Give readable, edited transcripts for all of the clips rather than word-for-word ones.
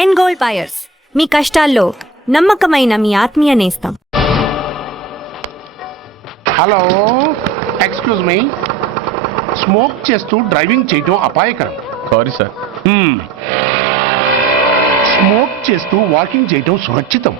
End gold buyers, మీ కష్టాల్లో నమ్మకమైన మీ ఆత్మీయ నేస్తం. Hello, excuse me. స్మోక్ చేస్తూ డ్రైవింగ్ చేయటం అపాయకరం. Sorry sir. స్మోక్ చేస్తూ వాకింగ్ చేయటం సురక్షితం.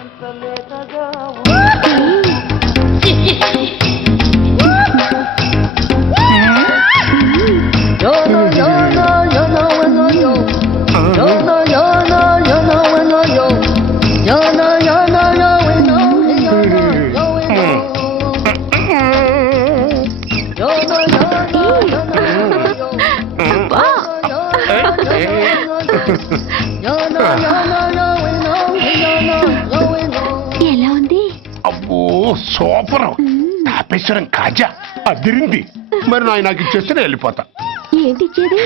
ఎలా ఉంది? అబ్బో సూపర్. తాపేశ్వరం కాజా అదిరింది. మరి నాకు ఇచ్చేస్తే నేను వెళ్ళిపోతా. ఏంటి ఇచ్చేది?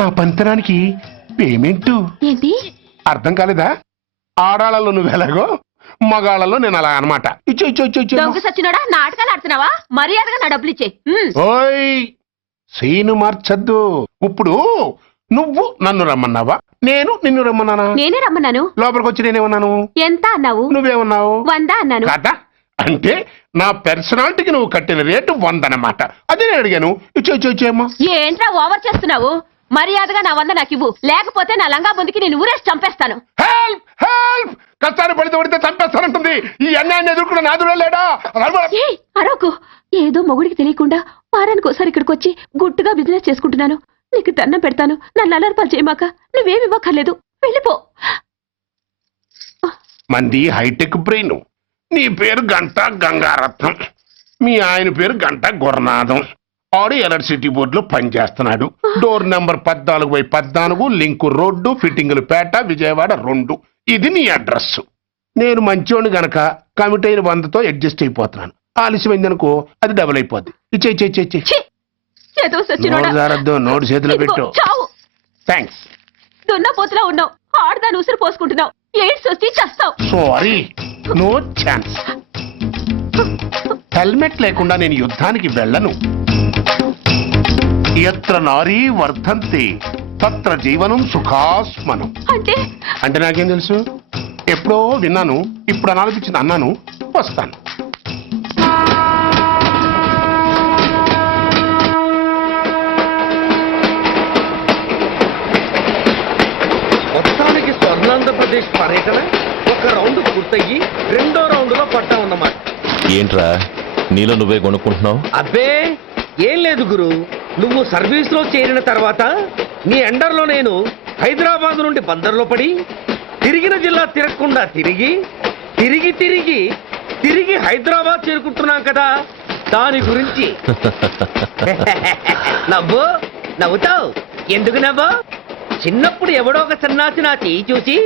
నా పంతనానికి పేమెంట్. ఏంటి అర్థం కాలేదా? ఆడాళ్ళలో నువ్వు ఎలాగో, మగాళ్ళలో నేను అలా అనమాట. దొంగ సచ్చినోడా, నాటకాలు ఆడుతున్నావా? మర్యాదగా నా డబ్బులు ఇచ్చే. ఓయ్ సీను మార్చద్దు. ఇప్పుడు నువ్వు నన్ను రమ్మన్నావా, నేను నిన్ను రమ్మన్నానా? నేనే రమ్మన్నాను. లోపలికి వచ్చి నేనేమన్నాను? ఎంత అన్నావు? నువ్వేమన్నావు? 100 అన్నాను. కదా, అంటే నా పర్సనాలిటీకి నువ్వు కట్టిన రేటు 100 అన్నమాట. అదే నేను అడిగాను. ఇచ్చేమ్మా. ఏంట్రా ఓవర్ చేస్తున్నావు? మర్యాదగా నా 100 నాకు ఇవ్వు, లేకపోతే నా లంగా బొందికి నేను ఊరేసి చంపేస్తాను. Help help. కష్టాన్ని పడితే చంపేస్తానంటుంది. ఈ అన్యాయాన్ని ఎదుర్కొన్న నాదుడే లేడా? అరవకు. ఏదో మొగుడికి తెలియకుండా వారానికి ఒకసారి ఇక్కడికి వచ్చి గుట్టుగా బిజినెస్ చేసుకుంటున్నాను. నీకు దండం పెడతాను, నన్ను అలర్పాలు చేయమాక. నువ్వేమి ఇవ్వక్కర్లేదు, వెళ్ళిపో. మంది హైటెక్ బ్రెయిన్. నీ పేరు గంట గంగారత్నం, మీ ఆయన పేరు గంట గురనాథం. ఆడు ఎలక్ట్రిసిటీ బోర్డులో పనిచేస్తున్నాడు. డోర్ నెంబర్ 14/14, లింకు రోడ్డు, ఫిట్టింగులు పేట, విజయవాడ 2. ఇది నీ అడ్రస్. నేను మంచోని గనక కమిట్ అయిన 100తో అడ్జస్ట్ అయిపోతున్నాను. ఆలస్యమైందనుకో అది డబుల్ అయిపోద్ది. ఇచ్చే నోటు చేతిలో పెట్టు. థ్యాంక్స్. దున్నపోతులా ఉన్నావు, ఆడదాని ఉసురు పోసుకుంటున్నావు. ఎయిడ్స్ వచ్చి చస్తావు. Sorry, no chance. హెల్మెట్ లేకుండా నేను యుద్ధానికి వెళ్ళను. ఎత్ర నారీ వర్ధంతి తత్ర జీవనం సుఖాస్మనం. అంటే నాకేం తెలుసు? ఎప్పుడో విన్నాను, ఇప్పుడు అనాలనిపించింది అన్నాను. వస్తాను. మొత్తానికి స్వర్ణాంధ్రప్రదేశ్ పర్యటన ఒక రౌండ్ పూర్తయ్యి 2వ రౌండ్ లో పట్టా ఉన్నమాట. ఏంట్రా నీలో నువ్వే కొనుక్కుంటున్నావు? అబ్బే ఏం లేదు గురు, నువ్వు సర్వీస్ లో చేరిన తర్వాత నీ అండర్లో నేను హైదరాబాద్ నుండి బందర్లో పడి తిరిగిన జిల్లా తిరగకుండా తిరిగి తిరిగి తిరిగి తిరిగి హైదరాబాద్ చేరుకుంటున్నాం కదా, దాని గురించి. నవ్వుతావు ఎందుకు నవ్వు? చిన్నప్పుడు ఎవడో ఒక సన్నాసి నా చేయి చూసి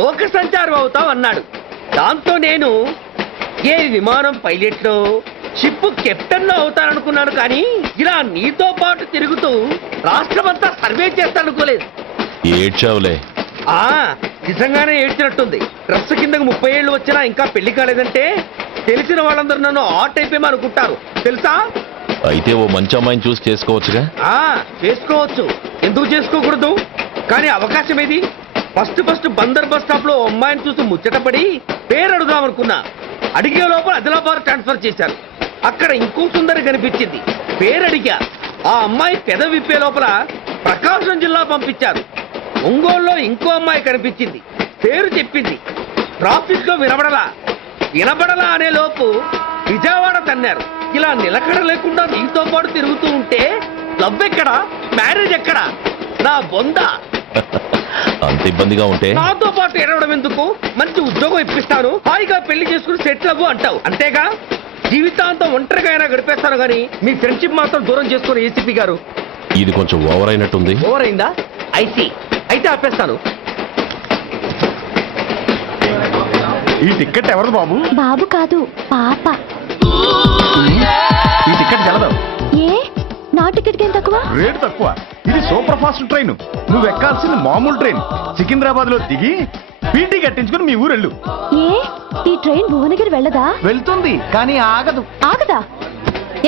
లోక సంచారం అవుతావు అన్నాడు. దాంతో నేను ఏ విమానం పైలట్లో, షిప్ కెప్టెన్ అవుతాననుకున్నాను. కానీ ఇలా నీతో పాటు తిరుగుతూ రాష్ట్రమంతా సర్వే చేస్తాననుకోలేదు. ఏడ్చావులే. నిజంగానే ఏడ్చినట్టుంది. డ్రెస్ కిందకు 30 ఏళ్ళు వచ్చినా ఇంకా పెళ్లి కాలేదంటే తెలిసిన వాళ్ళందరూ నన్ను ఆట్ అయిపోయి అనుకుంటారు తెలుసా? అయితే ఓ మంచి అమ్మాయిని చూసి చేసుకోవచ్చుగా. చేసుకోవచ్చు, ఎందుకు చేసుకోకూడదు? కానీ అవకాశం ఏది? ఫస్ట్ బందర్ బస్ స్టాప్ లో అమ్మాయిని చూసి ముచ్చటపడి పేరు అడుగుదామనుకున్నా. అడిగే లోపల ఆదిలాబాద్ ట్రాన్స్ఫర్ చేశారు. అక్కడ ఇంకో సుందరి కనిపించింది, పేరు అడిగా. ఆ అమ్మాయి పెద విప్పే లోపల ప్రకాశం జిల్లా పంపించారు. ఒంగోలులో ఇంకో అమ్మాయి కనిపించింది, పేరు చెప్పింది. ట్రాఫిక్ లో వినబడలా అనే లోపు విజయవాడ తన్నారు. ఇలా నిలకడ లేకుండా నీతో పాటు తిరుగుతూ ఉంటే లవ్ ఎక్కడా, మ్యారేజ్ ఎక్కడా? నా బొంద. అంత ఇబ్బందిగా ఉంటే నాతో పాటు ఎడవడం ఎందుకు? మంచి ఉద్యోగం ఇప్పిస్తాను, హాయిగా పెళ్లి చేసుకుని సెటిల్ అవ్వు అంటావు అంతేగా. జీవితాంతం ఒంటరిగా అయినా గడిపేస్తాను కానీ మీ ఫ్రెండ్షిప్ మాత్రం దూరం చేసుకుని ఏసీపీ గారు. ఇది కొంచెం ఓవర్ అయినట్టుంది. ఓవర్ అయిందా? అయితే ఆపేస్తాను. ఈ టికెట్ ఎవరు బాబు? బాబు కాదు, పాప. ఈ టికెట్ తెలదు. ఏ నా టికెట్ ఏం తక్కువ? రేటు తక్కువ. ఇది సూపర్ ఫాస్ట్ ట్రైన్. నువ్వు ఎక్కాల్సింది మామూలు ట్రైన్. సికింద్రాబాద్ లో దిగి పీటీ కట్టించుకుని మీ ఊరెళ్ళు. ఏ ఈ ట్రైన్ భువనగిరి వెళ్ళదా? వెళ్తుంది కానీ ఆగదు. ఆగదా?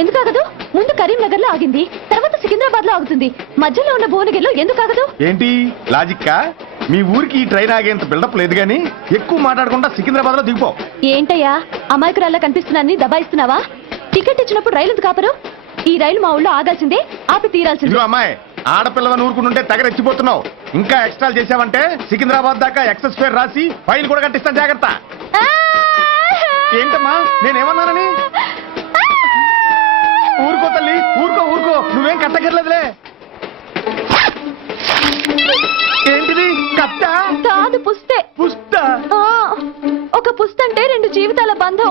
ఎందుకు ఆగదు? ముందు కరీంనగర్ లో ఆగింది, తర్వాత సికింద్రాబాద్ లో ఆగుతుంది. మధ్యలో ఉన్న భువనగిరిలో ఎందుకు ఆగదు? ఏంటి లాజిక్కా? మీ ఊరికి ఈ ట్రైన్ ఆగేంత బిల్డప్ లేదు గానీ ఎక్కువ మాట్లాడకుండా సికింద్రాబాద్ లో దిగిపో. ఏంటయ్యా అమాయకురాల్లా కనిపిస్తున్నాన్ని దబాయిస్తున్నావా? టికెట్ ఇచ్చినప్పుడు రైలు కాపరు? ఈ రైలు మా ఊళ్ళో ఆగాల్సిందే, ఆపి తీరాల్సిందే. ఇదిగో అమ్మాయి, ఆడపిల్లవని ఊరుకుంటుంటే తెగరెచ్చిపోతున్నావు. ఇంకా ఎక్స్ట్రాలు చేసావంటే సికింద్రాబాద్ దాకా ఎక్సెస్ ఫేర్ రాసి ఫైల్ కూడా కట్టిస్తాను, జాగ్రత్త. ఏంటమ్మా నేనేమన్నానని? ఊరుకో తల్లి, ఊరుకో ఊరుకో, నువ్వేం కట్టగర్లేదులే. ఏంటిది కట్ట? కాదు పుస్తే. పుష్ట? ఆ, ఒక పుస్తంటే 2 జీవితాల బంధం.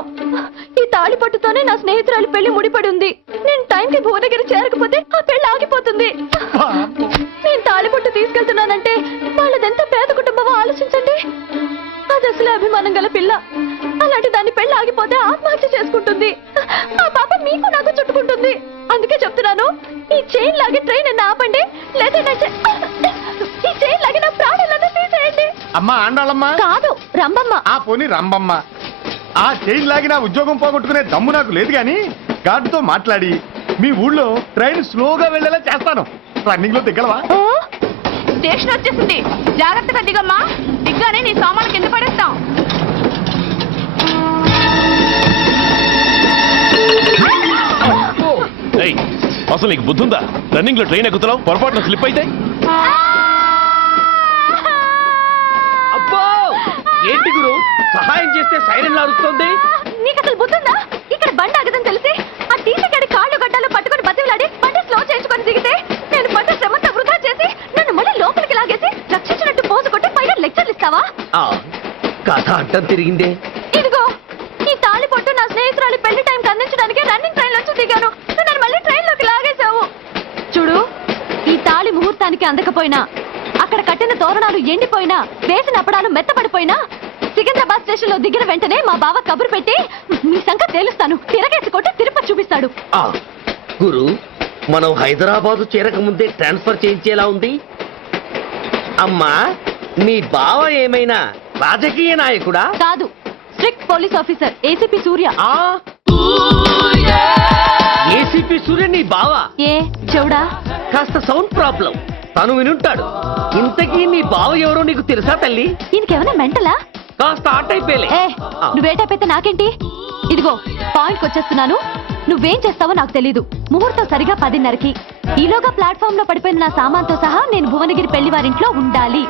ఈ తాళి పట్టుతోనే నా స్నేహితురాలు పెళ్లి ముడిపడి ఉంది. నేను టైంకి భువనగిరి చేరకపోతే ఆ పెళ్లి ఆగిపోతుంది. నేను తాళి పట్టు తీసుకెళ్తున్నానంటే వాళ్ళదెంత పేద కుటుంబమో ఆలోచించండి. అది అసలు అభిమానం గల పిల్ల. అలాంటి దాని పెళ్లి ఆగిపోతే ఆత్మహత్య చేసుకుంటుంది. ఆ పాప మీకు నాకు చుట్టుకుంటుంది. అందుకే చెప్తున్నాను, ఈ చైన్ లాగి ట్రైన్ అన్న ఆపండి, లేదా ఈ చైన్ లాగి నా ప్రాణాలను తీసేయండి. అమ్మా ఆండాళమ్మ కాదు రంబమ్మ. ఆ పోని రంబమ్మ. ఆ చైన్ లాగి నా ఉద్యోగం పోగొట్టుకునే దమ్ము నాకు లేదు గాని గార్డుతో మాట్లాడి మీ ఊళ్ళో ట్రైన్ స్లోగా వెళ్ళేలా చేస్తాను. రన్నింగ్ లో దిగలవా? స్టేషన్ వచ్చేసింది, జాగ్రత్తగా దిగమ్మా. దిగ్గానే నీ సామాను కింద పడేస్తాం. ఏయ్, అసలు నీకు బుద్ధుందా? రన్నింగ్ లో ట్రైన్ ఎక్కుతున్నావు, పొరపాటున స్లిప్ అయితే? అబ్బో ఏంటి గురు, సహాయం చేస్తే సైరన్ లారుస్తుంది. నీకు అసలు బుద్ధుందా? ఇక్కడ బండి ఆగదని తెలిసి ఆ టీసీ గడి కాళ్ళు గడ్డలు పట్టుకొని బతిలాడి బండి స్లో చేయించుకొని దిగితే నేను పడ్డ శ్రమంతా వృధా చేసి నన్ను మళ్ళీ లోపలికి లాగేసి రక్షించినట్టు పోజు కొట్టి పైన లెక్చర్లు ఇస్తావా? కథ అడ్డం తిరిగిందే. ఇదిగో ఈ తాళి పొట్టు నా స్నేహితురాలి పెళ్లి టైంకి అందించడానికి రన్నింగ్ ట్రైన్ నుంచి దిగాను. నువ్వు నన్ను మళ్ళీ ట్రైన్ లోకి లాగేశావు. చూడు, ఈ తాళి ముహూర్తానికి అందకపోయినా, అక్కడ కట్టిన తోరణాలు ఎండిపోయినా, వేసిన అప్పడాలు మెత్తపడిపోయినా, సికింద్రాబాద్ స్టేషన్ లో దిగిన వెంటనే మా బావ కబురు పెట్టి మీ సంగతి తేలుస్తాను, తిరగేసి కొట్టి తిరుపతి చూపిస్తాడు. గురు, మనం హైదరాబాద్ చేరక ముందే ట్రాన్స్ఫర్ చేయించేలా ఉంది. అమ్మా, మీ బావ ఏమైనా రాజకీయ నాయకుడా? కాదు, స్ట్రిక్ట్ పోలీస్ ఆఫీసర్, ఏసీపీ సూర్య. ఏసీపీ సూర్య నీ బావ? ఏ చెవుడా? కాస్త సౌండ్ ప్రాబ్లం, తను వినుంటాడు. ఇంతకీ నీ బావ ఎవరో నీకు తెలుసా తల్లి? ఈయనకేమైనా మెంటలా? కాస్త ఆట అయిపోయలే. ఏ నువ్వేటైతే నాకేంటి? ఇదిగో పాయింట్కి వచ్చేస్తున్నాను. నువ్వేం చేస్తావో నాకు తెలీదు. ముహూర్తం సరిగా 10:30కి. ఈలోగా ప్లాట్ఫామ్ లో పడిపోయిన నా సామాన్తో సహా నేను భువనగిరి పెళ్లి వారింట్లో ఉండాలి.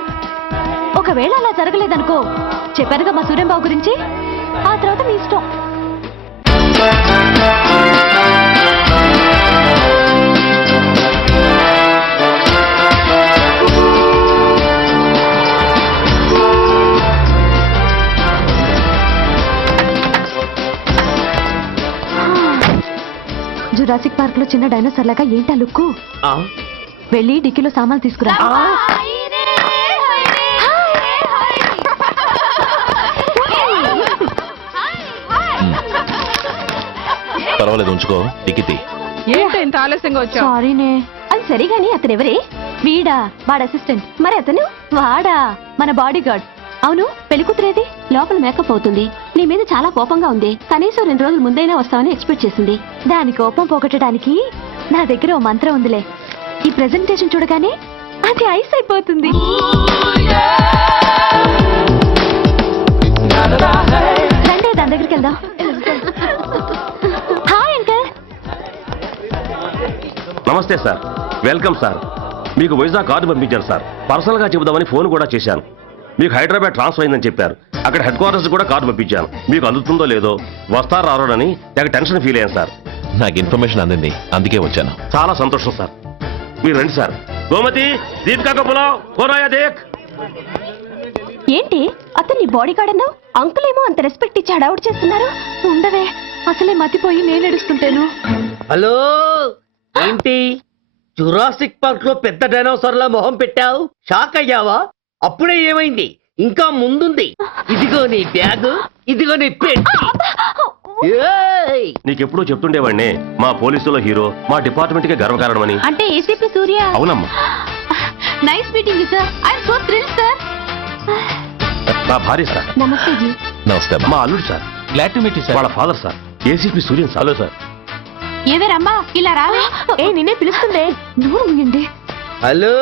ఒకవేళ అలా జరగలేదనుకో, చెప్పానుగా మా సూర్యంబాబు గురించి, ఆ తర్వాత మీ ఇష్టం. జురాసిక్ పార్క్ లో చిన్న డైనోసార్ లాగా ఏంటా లుక్కు? వెళ్ళి డిక్కీలో సామాన్లు తీసుకురా. పర్వాలేదు, ఉంచుకో. టికెట్ ఏంటి ఇంత ఆలస్యంగా వచ్చావు? సారీనే. అది సరిగాని అతనెవరే? వీడా, వాడ అసిస్టెంట్. మరి అతను వాడా, మన బాడీ గార్డ్. అవును, పెళ్లికూతురేది? లోపల మేకప్ అవుతుంది. నీ మీద చాలా కోపంగా ఉంది. కనీసం 2 రోజుల ముందైనా వస్తావని ఎక్స్పెక్ట్ చేసింది. దాని కోపం పోగొట్టడానికి నా దగ్గర ఓ మంత్రం ఉందిలే. ఈ ప్రెజెంటేషన్ చూడగానే అది ఐస్ అయిపోతుంది. రండి, దాని దగ్గరికి వెళ్దాం. Hi uncle. నమస్తే సార్, వెల్కమ్ సార్. మీకు వైజాగ్ కార్డు పంపించారు సార్. పర్సనల్ గా చెబుదామని ఫోన్ కూడా చేశాను. మీకు హైదరాబాద్ ట్రాన్స్ఫర్ అయిందని చెప్పారు. అక్కడ హెడ్ క్వార్టర్స్ కూడా కార్డు పంపించాను. మీకు అందుతుందో లేదో, వస్తారో రారోడని నాకు టెన్షన్ ఫీల్ అయ్యాను సార్. నాకు ఇన్ఫర్మేషన్ అందింది, అందుకే వచ్చాను. చాలా సంతోషం సార్. మీరు రండి సార్. గోమతి, దీపికా కపులావ్, కోనాయా దేక్. ఏంటి అతన్ని బాడీ గార్డ్ అన్నావు? అంకుల్ ఏమో అంత రెస్పెక్ట్ ఇచ్చి హడావుడు చేస్తున్నారు. ఉండవే, అసలే మతిపోయి నేను ఎడుస్తుంటాను. హలో, ఏంటి జురాసిక్ పార్క్ లో పెద్ద డైనోసార్ లా మొహం పెట్టావు? షాక్ అయ్యావా? అప్పుడే ఏమైంది? ఇంకా ముందుంది. ఇదిగో నీ బ్యాగ్, ఇదిగో నీ పెట్టి. నీకెప్పుడూ చెప్తుండేవాడిని, మా పోలీసులో హీరో, మా డిపార్ట్మెంట్ కి గర్వకారణమని. అంటే ఏసీపీ సూర్య? అవునమ్మా. Nice meeting sir. I'm so thrilled sir. నా భార్య సార్. నమస్తే జీ. నమస్తే. మా అల్లుడు sir. Glad to meet you sir. వాళ్ళ father sir, ACP Suryan sir. Hello sir. ఏవేరమ్మా ఇలా రావే? ఏ నిన్నే పిలుస్తుందే. నోరు ముయ్యండి. Hello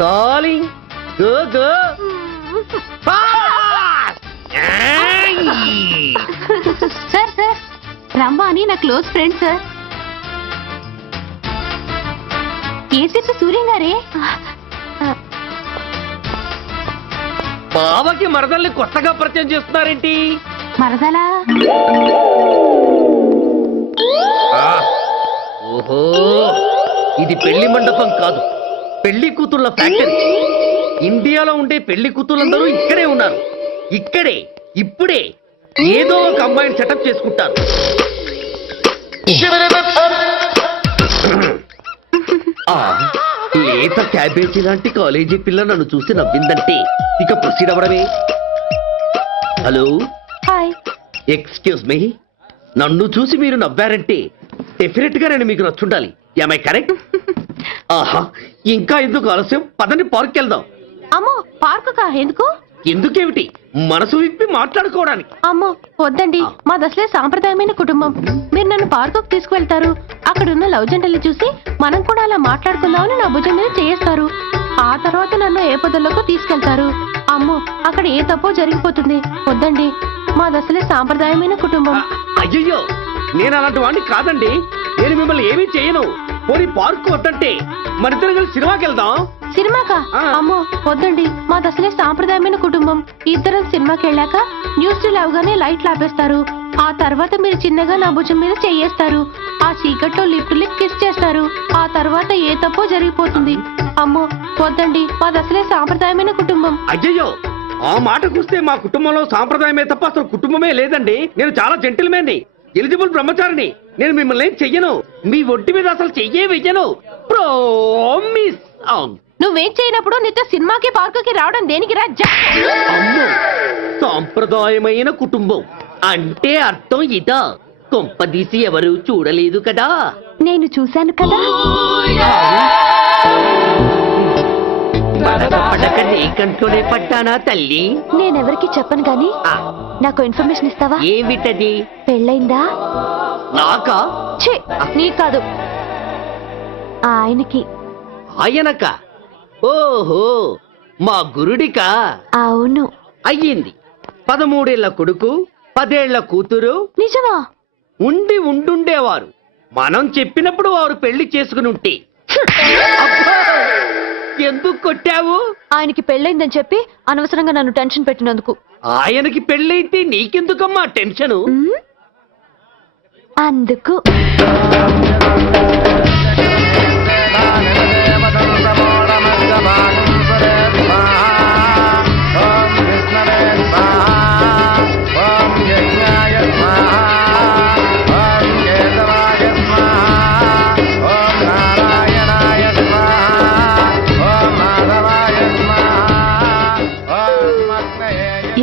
calling. Go go fast! ఏయ్! సార్ సార్ రంభ అని నా close friend sir. ACP Suryam గారే. బావకి మరదల్ని కొత్తగా పరిచయం చేస్తున్నారేంటి? మరదలా? ఓహో, ఇది పెళ్లి మండపం కాదు, పెళ్లి కూతుళ్ళ ఫ్యాక్టరీ. ఇండియాలో ఉండే పెళ్లి కూతుళ్ళందరూ ఇక్కడే ఉన్నారు. ఇక్కడే ఇప్పుడే ఏదో ఒక అమ్మాయిని సెటప్ చేసుకుంటారు. ఆ, లేత క్యాబేజీ లాంటి కాలేజీ పిల్ల నన్ను చూసి నవ్విందంటే ఇక ప్రొసీడ్ అవ్వడమే. Hello, hi. ఎక్స్క్యూజ్ మీ, నన్ను చూసి మీరు నవ్వారంటే డెఫినెట్ గా నేను మీకు నచ్చుండాలి. I correct? ఆహా, ఇంకా ఎందుకు ఆలస్యం, పదని పార్క్ వెళ్దాం. అమ్మో పార్కు కా? ఎందుకు? ఎందుకేమిటి, మనసు విప్పి మాట్లాడుకోవడానికి. అమ్మో వద్దండి, మాది అసలే సాంప్రదాయమైన కుటుంబం. మీరు నన్ను పార్కుకు తీసుకువెళ్తారు, అక్కడున్న లవ్ జంటల్ని చూసి మనం కూడా అలా మాట్లాడుకుందామని నా భుజం మీద చేస్తారు. ఆ తర్వాత నన్ను ఏ పొదల్లోకి తీసుకెళ్తారు. అమ్మో అక్కడ ఏ తప్పో జరిగిపోతుంది. వద్దండి, మాది అసలే సాంప్రదాయమైన కుటుంబం. అయ్యయ్యో, నేను అలాంటి వాడిని కాదండి. నేను మిమ్మల్ని ఏమీ చేయను. పోనీ పార్క్ వద్దంటే మరిద్దరం కలిసి సినిమాకి వెళ్దాం. సినిమాకా? ఆ. అమ్మో వద్దండి, మాది అసలే సాంప్రదాయమైన కుటుంబం. ఇద్దరం సినిమాకి వెళ్ళాక న్యూస్ అవగానే లైట్లు ఆపేస్తారు. ఆ తర్వాత మీరు చిన్నగా నా భుజం మీద చెయ్యేస్తారు. ఆ చీకట్లో లిప్ టు లిప్ కిస్ చేస్తారు. ఆ తర్వాత ఏ తప్పో జరిగిపోతుంది. అమ్మో వద్దండి, మాది అసలే సాంప్రదాయమైన కుటుంబం. అయ్యయ్యో, ఆ మాటకొస్తే మా కుటుంబంలో సాంప్రదాయమే తప్ప అసలు కుటుంబమే లేదండి. నేను చాలా జెంటిల్మెన్ని, ఎలిజిబుల్ బ్రహ్మచారిని. నేను మిమ్మల్ని ఏం చెయ్యను. మీ ఒంటి మీద అసలు చెయ్యే వెయ్యను. ప్రామిస్. నువ్వేం చేయనప్పుడు నీతో సినిమాకి పార్కుకి రావడం దేనికి రా? అమ్మో, సాంప్రదాయమైన కుటుంబం అంటే అర్థం ఇదా? కొంపదీసి ఎవరు చూడలేదు కదా? నేను చూశాను కదా. పడక నీ కంట్లోనే పడ్డానా తల్లి? నేనెవరికి చెప్పను గాని ఆ, నాకు ఇన్ఫర్మేషన్ ఇస్తావా? ఏమిటది? పెళ్ళైందా? నాకా? ఛీ, నీ కాదు, ఆయనకి. ఆయనక? ఓహో, మా గురుడికా? అవును. అయ్యింది. 13 ఏళ్ల కొడుకు, 10 ఏళ్ల కూతురు నిజమా? ఉండుండేవారు. మనం చెప్పినప్పుడు వారు పెళ్లి చేసుకుని ఉంటే. అబ్బా! ఎందుకు కొట్టావు? ఆయనకి పెళ్ళైందని చెప్పి అనవసరంగా నన్ను టెన్షన్ పెట్టినందుకు. ఆయనకి పెళ్ళైతే నీకెందుకమ్మా టెన్షను? ఉమ్, అందుకు.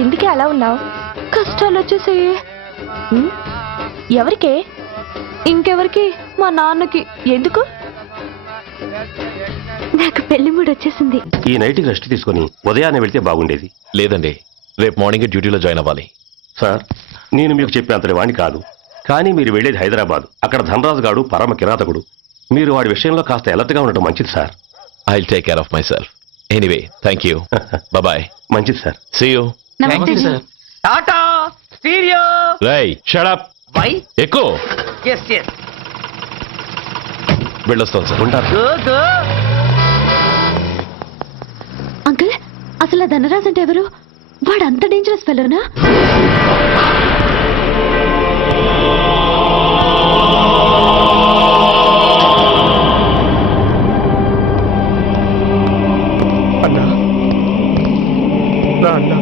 ఎందుకే అలా ఉన్నావు? కష్టాలు వచ్చేసాయి. ఎవరికే? ఇంకెవరికి? మా నాన్నకి. ఎందుకు? నాకు పెళ్లి మూడు వచ్చేసింది. ఈ నైట్కి రెస్ట్ తీసుకొని ఉదయాన్నే వెళ్తే బాగుండేది. లేదండి, రేపు మార్నింగ్ డ్యూటీలో జాయిన్ అవ్వాలి. సార్, నేను మీకు చెప్పేంతటి వాణ్ణి కాదు, కానీ మీరు వెళ్ళేది హైదరాబాద్. అక్కడ ధనరాజు గాడు పరమ కిరాతకుడు. మీరు వాడి విషయంలో కాస్త ఎలర్ట్గా ఉండటం మంచిది sir. I will take care of myself. Anyway, thank you. Bye. మంచిది సార్. See you. నమస్తే సార్. Tata stereo. రై షట్ అప్. వై? ఎక్కువ ఎస్ ఎస్. వెళ్ళొస్తాను సార్. ఉంటారు. Go go. అంకుల్, అసలు ఆ ధనరాజ్ అంటే ఎవరు? వాడు అంత డేంజరస్ ఫెలోనా? అన్నా, నా అన్నా.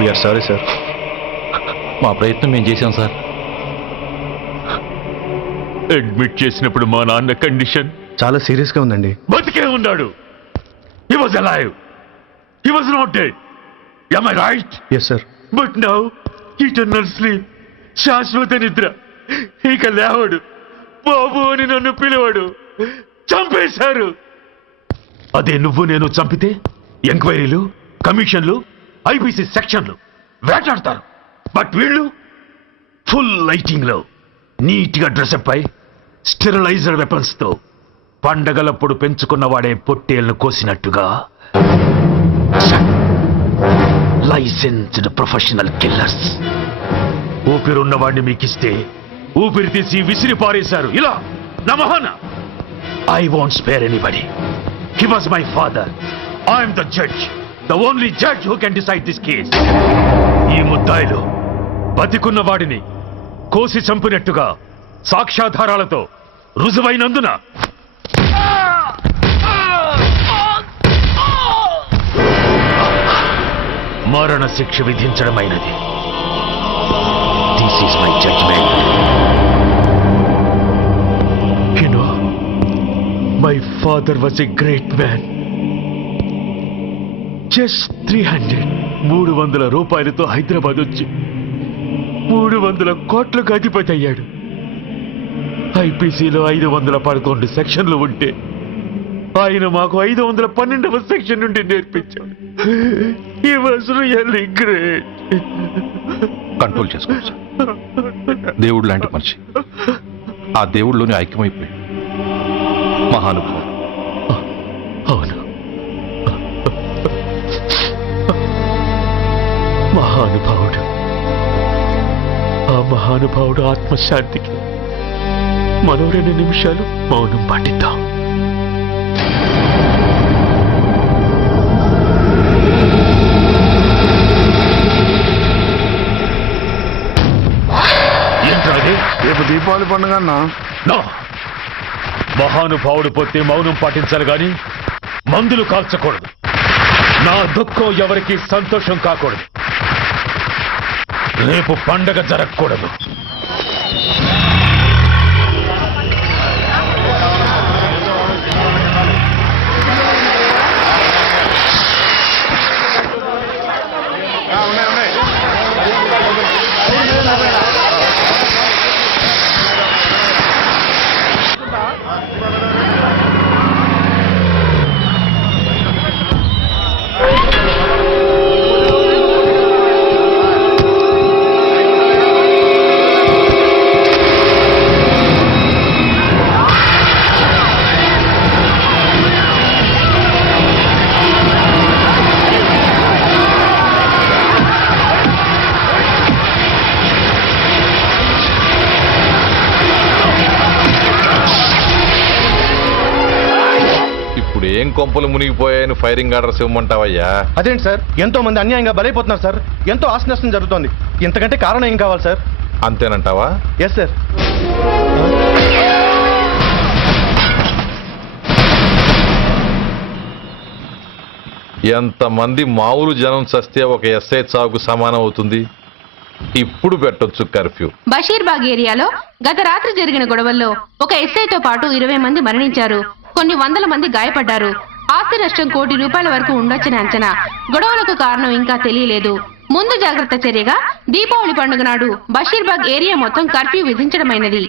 We are sorry sir. మా ప్రయత్నం మేము చేశాం సార్. అడ్మిట్ చేసినప్పుడు మా నాన్న కండిషన్ చాలా సీరియస్ గా ఉందండి. బతికే ఉన్నాడు. He was alive. He was not dead. Am I right? Yes sir. But now, eternal sleep. శాశ్వత నిద్ర. ఇక లేవడు. బాబు అని నన్ను పిలవడు. చంపేశారు. అదే నువ్వు నేను చంపితే ఎంక్వైరీలు, కమిషన్లు, ఐపీసీ సెక్షన్లు వేటాడతారు. బట్ వీళ్ళు ఫుల్ లైటింగ్ లో నీట్ గా డ్రెస్అప్ అయి స్టెరిలైజర్ వెపన్స్ తో పండగలప్పుడు పెంచుకున్న వాడే పొట్టేళ్లను కోసినట్టుగా లైసెన్స్డ్ ప్రొఫెషనల్ కిల్లర్స్. ఊపిరున్న వాడిని మీకిస్తే ఊపిరి తీసి విసిరి పారేశారు. ఇలా నమహన. I want spare anybody. He was my father. I'm the judge, the only judge who can decide this case. ఈ ముద్దాయిలు బతికున్న వాడిని కోసి చంపినట్టుగా సాక్ష్యాధారాలతో రుజువైనందున మరణ శిక్ష విధించడమైనది. This is my judgement. You know, my father was a great man. Just 300 రూపాయలతో హైదరాబాద్ వచ్చి 300 కోట్లకు అధిపతి అయ్యాడు. ఐపీసీలో 511 సెక్షన్లు ఉంటే ఆయన మాకు 512వ సెక్షన్ నుండి నేర్పించాడు. He was really great. Control చేసుకోండి సార్. దేవుడు లాంటి మనిషి. ఆ దేవుడిలోనే ఐక్యమైపోయాడు. మహానుభావుడు. అవును, మహానుభావుడు. ఆ మహానుభావుడు ఆత్మశాంతికి మరో 2 నిమిషాలు మౌనం పాటిద్దాం. ఏంట్రాది? రేపు దీపావళి పండుగ అన్నా. నో, మహానుభావుడు పోతే మౌనం పాటించాలి గాని మందులు కాల్చకూడదు. నా దుఃఖం ఎవరికి సంతోషం కాకూడదు. రేపు పండగ జరగకూడదు. ఏం కొంపలు మునిగిపోయాయని ఫైరింగ్ ఆర్డర్స్ ఇవ్వమంటావయ్యా? అదేంటి సార్, ఎంతో మంది అన్యాయంగా బలైపోతున్నారు సార్. ఎంతో ఆస్తి నష్టం జరుగుతోంది. ఇంతకంటే కారణం ఏం కావాలి సార్? అంతేనంటావా? Yes sir. ఎంతమంది మామూలు జనం చస్తే ఒక ఎస్ఐ చావుకు సమానం అవుతుంది. ఇప్పుడు పెట్టొచ్చు కర్ఫ్యూ. బషీర్బాగ్ ఏరియాలో గత రాత్రి జరిగిన గొడవల్లో ఒక ఎస్ఐతో పాటు 20 మంది మరణించారు. కొన్ని వందల మంది గాయపడ్డారు. ఆస్తి నష్టం ₹1 కోటి వరకు ఉండొచ్చని అంచనా. గొడవలకు కారణం ఇంకా తెలియలేదు. ముందు జాగ్రత్త చర్యగా దీపావళి పండుగ నాడు బషీర్బాగ్ ఏరియా మొత్తం కర్ఫ్యూ విధించడమైనది.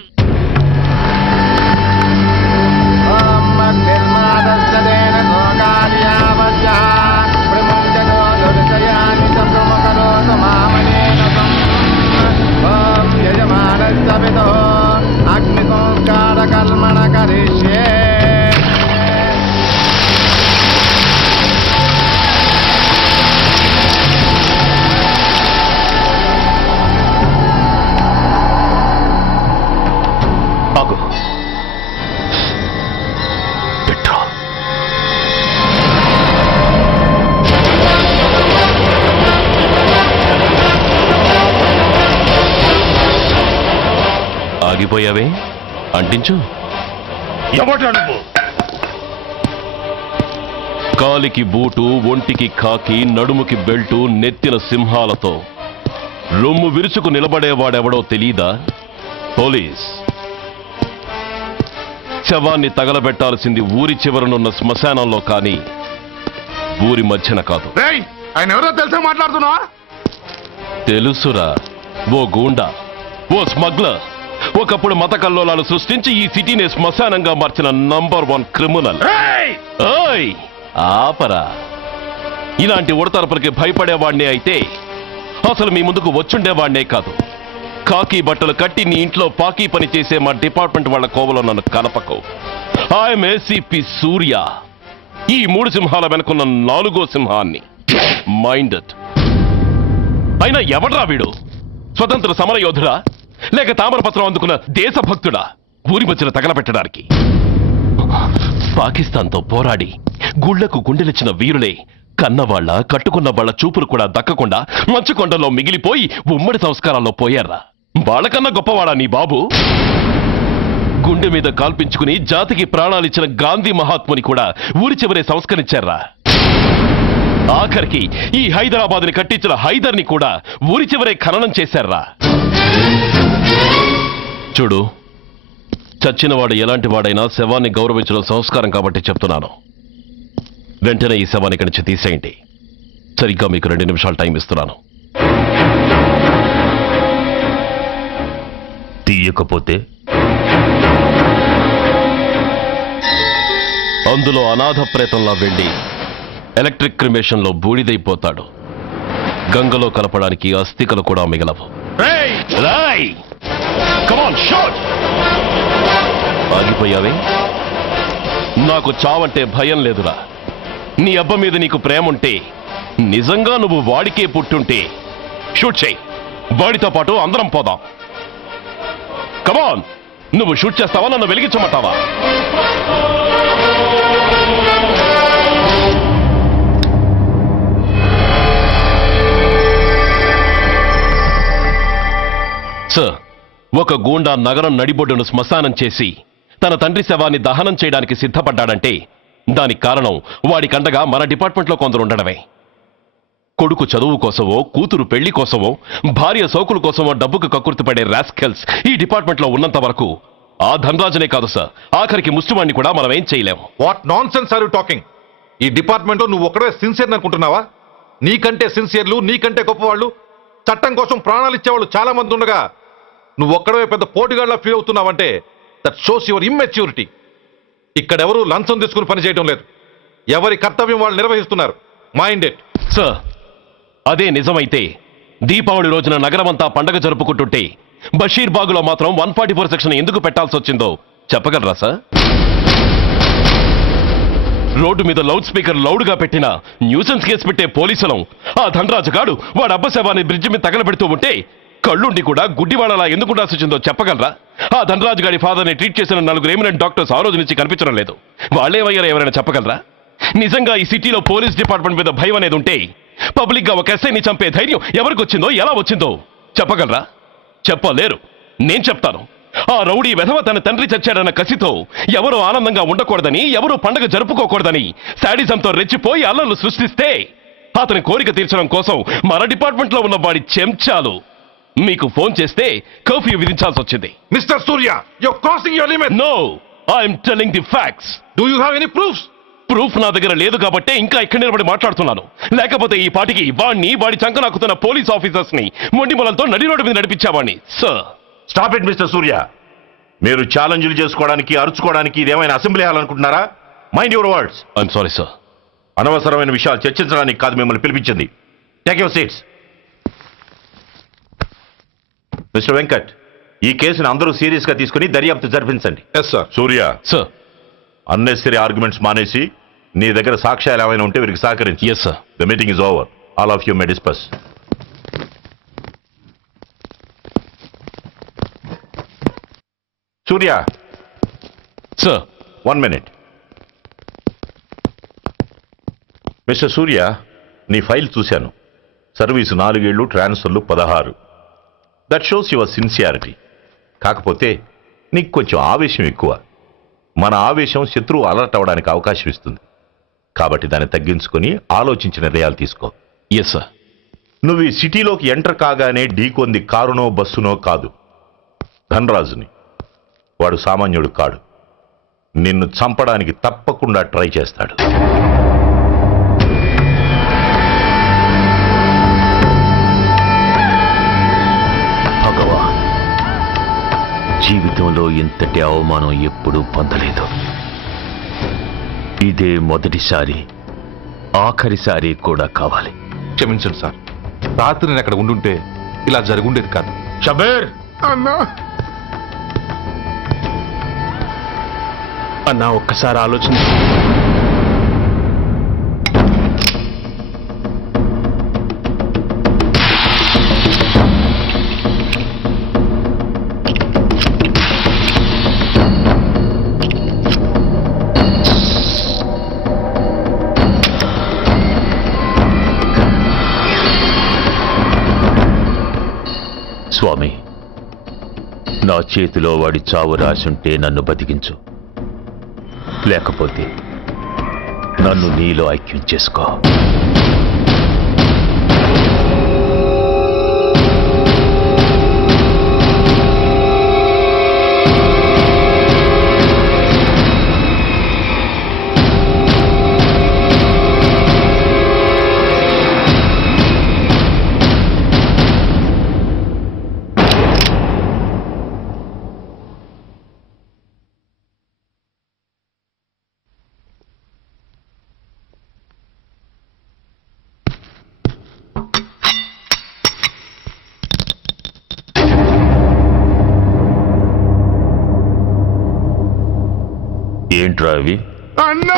ఆగిపోయావే, అంటించు. కాలికి బూటు, ఒంటికి కాకి, నడుముకి బెల్టు, నెత్తిన సింహాలతో రొమ్ము విరుచుకు నిలబడేవాడెవడో తెలీదా? పోలీస్. శవాన్ని తగలబెట్టాల్సింది ఊరి చివరనున్న శ్మశానంలో కానీ ఊరి మధ్యన కాదు. ఆయన ఎవరో తెలిసే మాట్లాడుతున్నావా? తెలుసురా, ఓ గూండా, ఓ స్మగ్లర్, ఒకప్పుడు మత కల్లోలాలు సృష్టించి ఈ సిటీని శ్మశానంగా మార్చిన నంబర్ 1 క్రిమినల్. ఓయ్ ఆపరా. ఇలాంటి ఉడతరపులకి భయపడేవాడినే అయితే అసలు మీ ముందుకు వచ్చుండేవాడినే కాదు. కాకి బట్టలు కట్టి నీ ఇంట్లో పాకీ పని చేసే మా డిపార్ట్మెంట్ వాళ్ళ కోవలో నన్ను కలపకు. ఐఎమ్ ఏసీపీ సూర్య, ఈ 3 సింహాల వెనుకున్న 4వ సింహాన్ని. మైండెడ్. అయినా ఎవడ్రా వీడు? స్వతంత్ర సమర యోధుడా లేక తామరపత్రం అందుకున్న దేశభక్తుడా ఊరి మధ్యన తగలబెట్టడానికి? పాకిస్తాన్తో పోరాడి గుళ్లకు గుండెలిచ్చిన వీరులే కన్నవాళ్ల కట్టుకున్న వాళ్ల చూపులు కూడా దక్కకుండా మంచుకొండలో మిగిలిపోయి ఉమ్మడి సంస్కారాల్లో పోయారా? వాళ్ళకన్నా గొప్పవాడా నీ బాబు? గుండె మీద కాల్పించుకుని జాతికి ప్రాణాలిచ్చిన గాంధీ మహాత్ముని కూడా ఊరి చివరే సంస్కరించారా? ఆఖరికి ఈ హైదరాబాద్ని కట్టించిన హైదర్ని కూడా ఊరి చివరే ఖననం చేశారా? చూడు, చచ్చినవాడు ఎలాంటి వాడైనా శవాన్ని గౌరవించడం సంస్కారం కాబట్టి చెప్తున్నాను. వెంటనే ఈ శవాన్ని ఇక్కడి నుంచి తీసేయండి. సరిగ్గా మీకు 2 నిమిషాలు టైం ఇస్తున్నాను. తీయకపోతే అందులో అనాథ ప్రేతంలా వెళ్ళి ఎలక్ట్రిక్ క్రిమేషన్లో బూడిదైపోతాడు. గంగలో కలపడానికి అస్థికలు కూడా మిగలవు. ఆగిపోయావే? నాకు చావంటే భయం లేదురా. నీ అబ్బ మీద నీకు ప్రేమ ఉంటే, నిజంగా నువ్వు వాడికే పుట్టుంటే షూట్ చేయి. వాడితో పాటు అందరం పోదాం. కమాన్, నువ్వు షూట్ చేస్తావా, నన్ను వెలిగించమంటావా? సార్, ఒక గూండా నగరం నడిబొడ్డును శ్మశానం చేసి తన తండ్రి శవాన్ని దహనం చేయడానికి సిద్ధపడ్డాడంటే దానికి కారణం వాడికండగా మన డిపార్ట్మెంట్లో కొందరు ఉండడమే. కొడుకు చదువు కోసమో, కూతురు పెళ్లి కోసమో, భార్య సోకుల కోసమో డబ్బుకు కక్కుర్తిపడే రాస్కెల్స్ ఈ డిపార్ట్మెంట్లో ఉన్నంత వరకు ఆ ధనరాజునే కాదు సార్, ఆఖరికి ముస్లిమాన్ని కూడా మనం ఏం చేయలేము. What nonsense are you talking? ఈ డిపార్ట్మెంట్లో నువ్వు ఒక్కడే సిన్సియర్ అనుకుంటున్నావా? నీకంటే సిన్సియర్లు, నీకంటే గొప్పవాళ్ళు, చట్టం కోసం ప్రాణాలు ఇచ్చేవాళ్ళు చాలా మంది ఉండగా నువ్వు ఒక్కడే పెద్ద పోటీగాళ్ళ ఫీల్ అవుతున్నావంటే దట్ షోస్ యువర్ ఇమ్మెచ్యూరిటీ. ఇక్కడెవరూ లంచం తీసుకుని పనిచేయడం లేదు. ఎవరి కర్తవ్యం వాళ్ళు నిర్వహిస్తున్నారు. Mind it. సార్, అదే నిజమైతే దీపావళి రోజున నగరమంతా పండగ జరుపుకుంటుంటే బషీర్ బాగులో మాత్రం 144 సెక్షన్ ఎందుకు పెట్టాల్సి వచ్చిందో చెప్పగలరా సార్? రోడ్డు మీద లౌడ్ స్పీకర్ లౌడ్గా పెట్టిన న్యూసెన్స్ కేసు పెట్టే పోలీసులం ఆ ధనరాజు గాడు వాడు అబ్బ శవాన్ని బ్రిడ్జి మీద తగలబెడుతూ ఉంటే కళ్ళుండి కూడా గుడ్డివాడలా ఎందుకు ఉండాల్సి వచ్చిందో చెప్పగలరా? ఆ ధనరాజు గారి ఫాదర్ని ట్రీట్ చేసిన 4 ఎమినెంట్ డాక్టర్స్ ఆ రోజు నుంచి కనిపించడం లేదు. వాళ్ళేమయ్యారో ఎవరైనా చెప్పగలరా? నిజంగా ఈ సిటీలో పోలీస్ డిపార్ట్మెంట్ మీద భయం అనేది ఉంటే పబ్లిక్ గా ఒక ఎస్ఐని చంపే ధైర్యం ఎవరికి వచ్చిందో, ఎలా వచ్చిందో చెప్పగలరా? చెప్పలేరు. నేను చెప్తాను. ఆ రౌడీ వెధవ తన తండ్రి చచ్చాడన్న కసితో ఎవరూ ఆనందంగా ఉండకూడదని, ఎవరూ పండగ జరుపుకోకూడదని శాడిజంతో రెచ్చిపోయి అల్లర్లు సృష్టిస్తే అతని కోరిక తీర్చడం కోసం మన డిపార్ట్మెంట్ లో ఉన్న వాడి చెంచాలు మీకు ఫోన్ చేస్తే కర్ఫ్యూ విధించాల్సి వచ్చింది. Mister Surya, you're crossing your limit. No, I'm telling the facts. Do you have any proofs? Proof నా దగ్గర లేదు కాబట్టే ఇంకా ఇక్కడ నిలబడి మాట్లాడుతున్నాను. లేకపోతే ఈ పాటికి వాడి చంకనాకుతున్న పోలీస్ ఆఫీసర్స్ ని మొండి మొలంతో నడి రోడ్డు మీద నడిపించావాణ్ణి. Sir, stop it mister Surya. మీరు ఛాలెంజ్లు చేసుకోవడానికి, అరుచుకోవడానికి ఇదేమైనా అసెంబ్లీ హాల్ అనుకుంటున్నారా? Mind your words. I'm sorry sir. అనవసరమైన విషయాలు చర్చించడానికి కాదు మిమ్మల్ని పిలిపించింది. Take your seats. Mister Venkat, ఈ కేసును అందరూ సీరియస్ గా తీసుకుని దర్యాప్తు జరిపించండి. Yes sir. Surya, sir. Unnecessary arguments మానేసి నీ దగ్గర సాక్ష్యాలు ఏమైనా ఉంటే వీరికి సహకరించి. Yes sir. The meeting is over. All of you may discuss. Surya, sir. 1 minute. Mister సూర్య, నీ ఫైల్ చూశాను. సర్వీసు 4 ఏళ్ళు, ట్రాన్స్ఫర్లు 16. That shows your sincerity. కాకపోతే నీకు కొంచెం ఆవేశం ఎక్కువ. మన ఆవేశం శత్రువు అలర్ట్ అవ్వడానికి అవకాశం ఇస్తుంది. కాబట్టి దాన్ని తగ్గించుకొని ఆలోచించిన నిర్ణయాలు తీసుకో. Yes sir. నువ్వు ఈ సిటీలోకి ఎంటర్ కాగానే ఢీకొంది కారునో బస్సునో కాదు, ధనరాజుని. వాడు సామాన్యుడు కాడు. నిన్ను చంపడానికి తప్పకుండా ట్రై చేస్తాడు. భగవాన్, జీవితంలో ఇంతటి అవమానం ఎప్పుడూ పొందలేదు. ఇదే మొదటిసారి, ఆఖరిసారి కూడా కావాలి. క్షమించండి సార్, రాత్రి నేను అక్కడ ఉండుంటే ఇలా జరుగుండేది కాదు. షబీర్ అన్నా అన్నా, ఒక్కసారి ఆలోచన. స్వామి, నా చేతిలో వాడి చావు రాసుంటే నన్ను బతికించు, లేకపోతే నన్ను నీలో ఐక్యం చేసుకో. ఏంట్రా అవి? అన్నా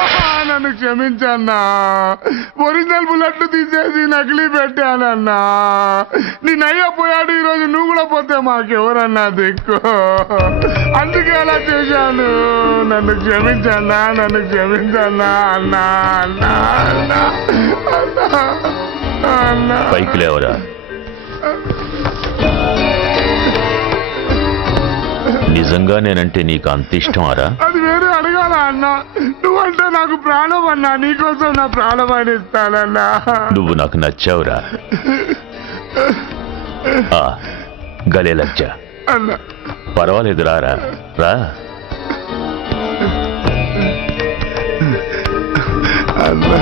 నన్ను క్షమించన్నా. ఒరిజినల్ బుల్లెట్లు తీసేసి నకిలీ పెట్టానన్నా. నేను అయ్యపోయాడు, ఈరోజు నువ్వు కూడా పోతే మాకెవరన్నా దిక్కు. అందుకే అలా చేశాను. నన్ను క్షమించన్నా, నన్ను క్షమించన్నా అన్నా అన్నా అన్నా అన్నా అన్నా. పైకి లేవరా. నిజంగా నేనంటే నీకు అంత ఇష్టం అరా? అది వేరే అడగాల అన్నా. నువ్వంటే నాకు ప్రాణం అన్నా. నీకోసం నా ప్రాణం ఇస్తానన్నా. నువ్వు నాకు నచ్చావురా. గలే లజ్జ. అన్నా పర్వాలేదు, రారా రా. అన్నా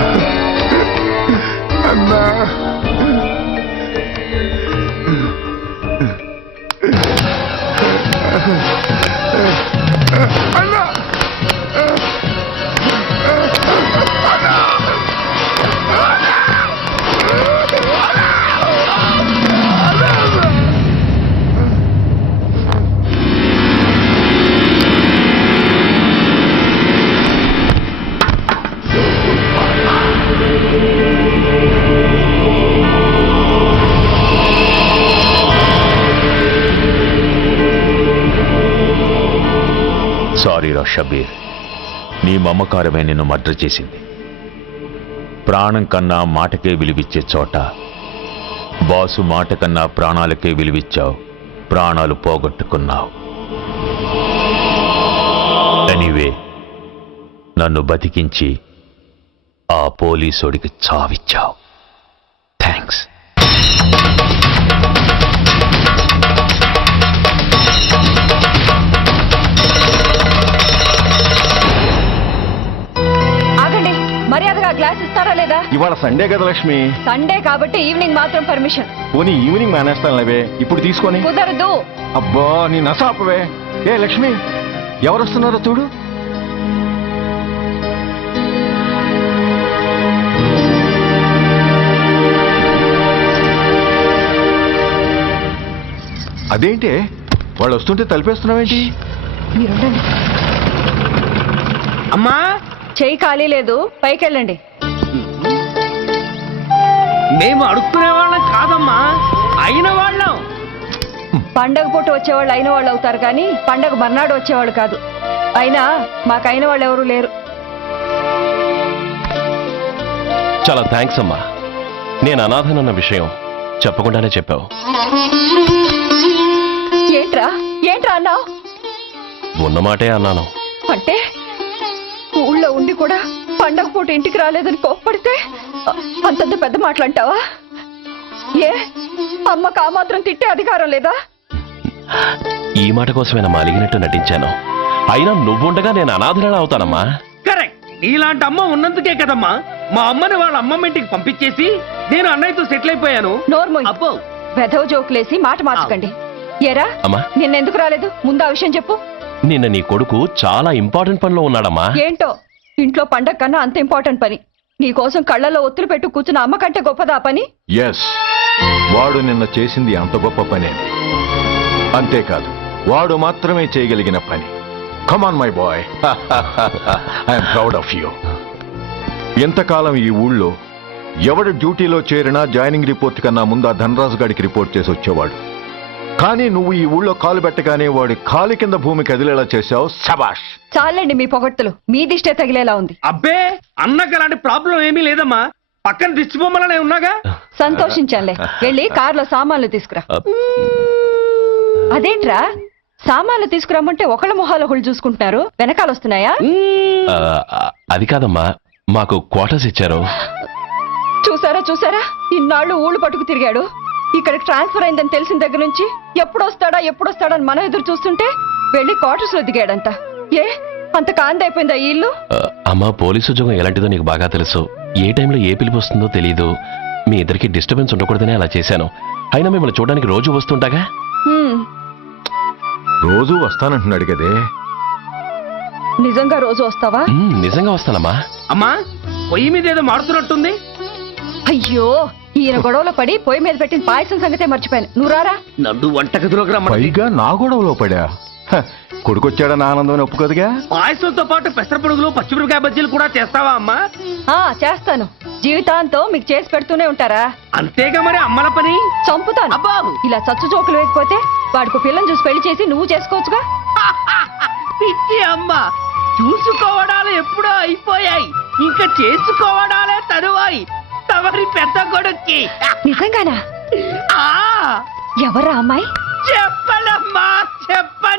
అన్నా అన్నా సారీరా షబీర్, నీ మమకారమే నిన్ను మర్డర్ చేసింది. ప్రాణం కన్నా మాటకే విలువిచ్చే చోట బాసు మాట కన్నా ప్రాణాలకే విలువిచ్చావు. ప్రాణాలు పోగొట్టుకున్నావు. ఎనీవే, నన్ను బతికించి ఆ పోలీసోడికి చావిచ్చావు. థ్యాంక్స్. మర్యాదగా గ్లాస్ ఇస్తారా లేదా? ఇవాళ సండే కదా లక్ష్మి. సండే కాబట్టి ఈవినింగ్ మాత్రం పర్మిషన్. పోనీ ఈవినింగ్ మానేస్తాను లేవే, ఇప్పుడు తీసుకొని. కుదరదు. అబ్బా నీ నసాపవే. ఏ లక్ష్మి, ఎవరు వస్తున్నారో చూడు. అదేంటి వాళ్ళు వస్తుంటే తలిపేస్తున్నావేంటి? అమ్మా, చెయ్యి ఖాళీ లేదు, పైకెళ్ళండి. మేము అడుక్కునే వాళ్ళం కాదమ్మా, అయిన వాళ్ళం. పండగ పూట వచ్చేవాళ్ళు అయిన వాళ్ళు అవుతారు కానీ పండగ మర్నాడు వచ్చేవాళ్ళు కాదు. అయినా మాకైన వాళ్ళు ఎవరు లేరు. చాలా థ్యాంక్స్ అమ్మా. నేను అనాథనన్న విషయం చెప్పకుండానే చెప్పావు. ఏంట్రా ఏంట్రా అన్నావు? ఉన్నమాటే అన్నాను. అంటే ఊళ్ళో ఉండి కూడా పండగ పూట ఇంటికి రాలేదని కోప్పడితే అంతంత పెద్ద మాటలంటావా? ఏ అమ్మకు ఆ మాత్రం తిట్టే అధికారం లేదా? ఈ మాట కోసమేనమ్మా అలిగినట్టు నటించాను. అయినా నువ్వుండగా నేను అనాథులను అవుతానమ్మా. కరెక్ట్. ఇలాంటి అమ్మ ఉన్నందుకే కదమ్మా మా అమ్మని వాళ్ళ అమ్మమ్మ ఇంటికి పంపించేసి నేను అన్నయ్యతో సెటిల్ అయిపోయాను. నోర్మోయ్, అబ్బో వెధవ జోకులేసి మాట మార్చకండి. ఏరా అమ్మా. నిన్నెందుకు రాలేదు? ముందు ఆ విషయం చెప్పు. నిన్న నీ కొడుకు చాలా ఇంపార్టెంట్ పనిలో ఉన్నాడమ్మా. ఏంటో ఇంట్లో పండగ కన్నా అంత ఇంపార్టెంట్ పని. నీకోసం కళ్ళల్లో ఒత్తులు పెట్టు కూర్చున్న అమ్మ కంటే గొప్పదా ఆ పని? ఎస్, వాడు నిన్న చేసింది అంత గొప్ప పనే. అంతేకాదు, వాడు మాత్రమే చేయగలిగిన పని. Come on my boy, I'm proud of you. ఎంతకాలం ఈ ఊళ్ళో ఎవడు డ్యూటీలో చేరినా జాయినింగ్ రిపోర్ట్ కన్నా ముందు ఆ ధనరాజు గారికి రిపోర్ట్ చేసి వచ్చేవాడు. కానీ నువ్వు ఈ ఊళ్ళో కాలు పెట్టగానే వాడి కాలి కింద భూమి కదిలేలా చేశావు. శబాష్. చాలండి మీ పొగడ్తలు. మీ దిష్టే తగిలేలా ఉంది. అబ్బే అన్నకు అలాంటి ప్రాబ్లం ఏమీ లేదమ్మా. పక్కన దిష్టి బొమ్మలనే ఉన్నాగా. సంతోషించాలే. వెళ్ళి కారులో సామాన్లు తీసుకురా. అదేంట్రా, సామాన్లు తీసుకురమ్మంటే ఒకళ్ళ మొహాలు ఒకళ్ళు చూసుకుంటున్నారు, వెనకాల వస్తున్నాయా? అది కాదమ్మా, మాకు క్వార్టర్స్ ఇచ్చారు. చూసారా చూసారా, ఇన్నాళ్ళు ఊళ్ళు పట్టుకు తిరిగాడు. ఇక్కడికి ట్రాన్స్ఫర్ అయిందని తెలిసిన దగ్గర నుంచి ఎప్పుడొస్తాడా అని మనం ఎదురు చూస్తుంటే వెళ్ళి క్వార్టర్స్ లో దిగాడంట. ఏ అంత కాందైపోయిందా ఈ ఇల్లు? అమ్మా, పోలీసు ఉద్యోగం ఎలాంటిదో నీకు బాగా తెలుసు. ఏ టైంలో ఏ పిలుపు వస్తుందో తెలీదు. మీ ఇద్దరికి డిస్టర్బెన్స్ ఉండకూడదనే అలా చేశాను. అయినా మిమ్మల్ని చూడడానికి రోజు వస్తుంటాగా. రోజు వస్తానంటున్నాడు కదే. నిజంగా రోజు వస్తావా? నిజంగా వస్తానమ్మా. అమ్మా, పొయ్యి మీద ఏదో మాడుతున్నట్టుంది. అయ్యో, ఈయన గొడవలో పడి పొయ్యి మీద పెట్టిన పాయసం సంగతే మర్చిపోయాను. నువ్వు రారా. నన్ను వంటగదిలోకి రమ్మ. పైగా నా గొడవలో పడా. కొడుకొచ్చాడన్న ఆనందం ఒప్పుకోదుగా. పాయసంతో పాటు పెసర పొడుగులు పచ్చిమిరపకాయ బజ్జీలు కూడా చేస్తావా అమ్మా? చేస్తాను. జీవితాంతం మీకు చేసి పెడుతూనే ఉంటారా? అంతేగా మరి అమ్మల పని. చంపుతాను. అబ్బా, ఇలా చచ్చు జోకులు వేయకపోతే వాడికి పిల్లని చూసి పెళ్లి చేసి నువ్వు చేసుకోవచ్చుగా. పిచ్చి అమ్మ, చూసుకోవడాలు ఎప్పుడో అయిపోయాయి, ఇంకా చేసుకోవడాలే తరువాయి. తమరి పెద్ద కొడుక్కి. నిజంగానా? ఆ ఎవరా అమ్మాయి? చెప్పనమ్మా, చెప్పను.